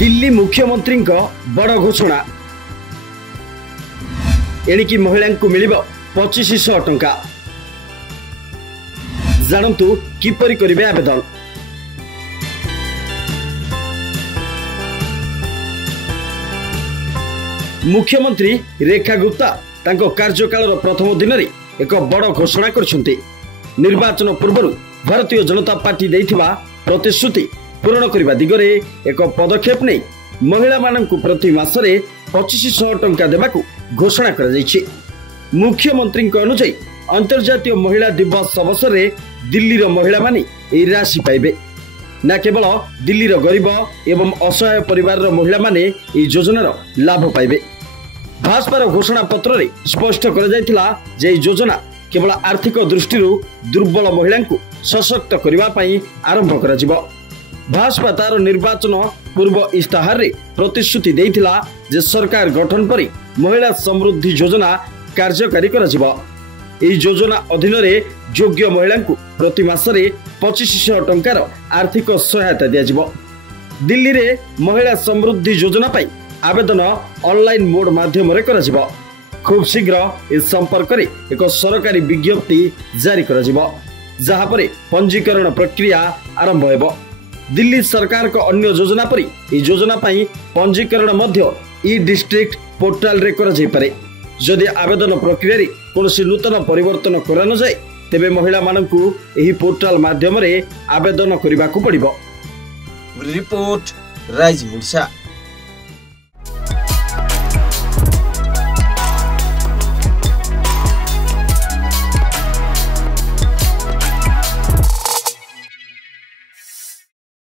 दिल्ली मुख्यमंत्री बड़ घोषणा एणिकी महिला को मिल 2500 टंका। जानतु किपरि करिवे आवेदन। मुख्यमंत्री रेखा गुप्ता तांको कार्यकाल प्रथम दिन में एक बड़ घोषणा करछन्ती। निर्वाचन पूर्व भारतीय जनता पार्टी देइथिबा प्रतिश्रुति पूरण करने दिगरे एक पदक्षेप नहीं महिला मानक प्रति मासरे 2500 टंका देवाकू घोषणा करा जायछि। मुख्यमंत्री अनुसार अंतर्जातीय महिला दिवस अवसर में दिल्लीर महिला माने एही राशि पाइबे। न केवल दिल्लीर गरीब एवं असहाय परिवार महिला माने एही योजनार लाभ पाइबे। भाजपार घोषणा पत्र रे स्पष्ट करा जायतिला जे योजना केवल आर्थिक दृष्टि दुर्बल महिला सशक्त करबा पई आरंभ करा जिवो। भाजपा तार निर्वाचन पूर्व इस्ताहार रे प्रतिश्रुति देइथिला जे सरकार गठन पर महिला समृद्धि योजना कार्यकारी करा जिवो। एही योजना अधीन रे योग्य महिला को प्रति मासरे 2500 टंकार आर्थिक सहायता दिया जिवो। दिल्ली रे महिला समृद्धि योजना पई आवेदन ऑनलाइन मोड माध्यम रे करा जिवो। खूब शीघ्र इस संपर्क रे एक सरकारी विज्ञप्ति जारी करा जिवो, जहा पर पंजीकरण प्रक्रिया आरंभ हेबो। दिल्ली सरकार को अन्य योजना परी ई योजना पई पंजीकरण मध्य ई डिस्ट्रिक्ट पोर्टल रे करा जाय पारे। जदि आवेदन प्रक्रिया रे कोनोसी नूतन परिवर्तन करा न जाय तेबे महिला मानकू एही पोर्टल माध्यम रे आवेदन करिबाकू पड़िबो। Report rise मुर्सा।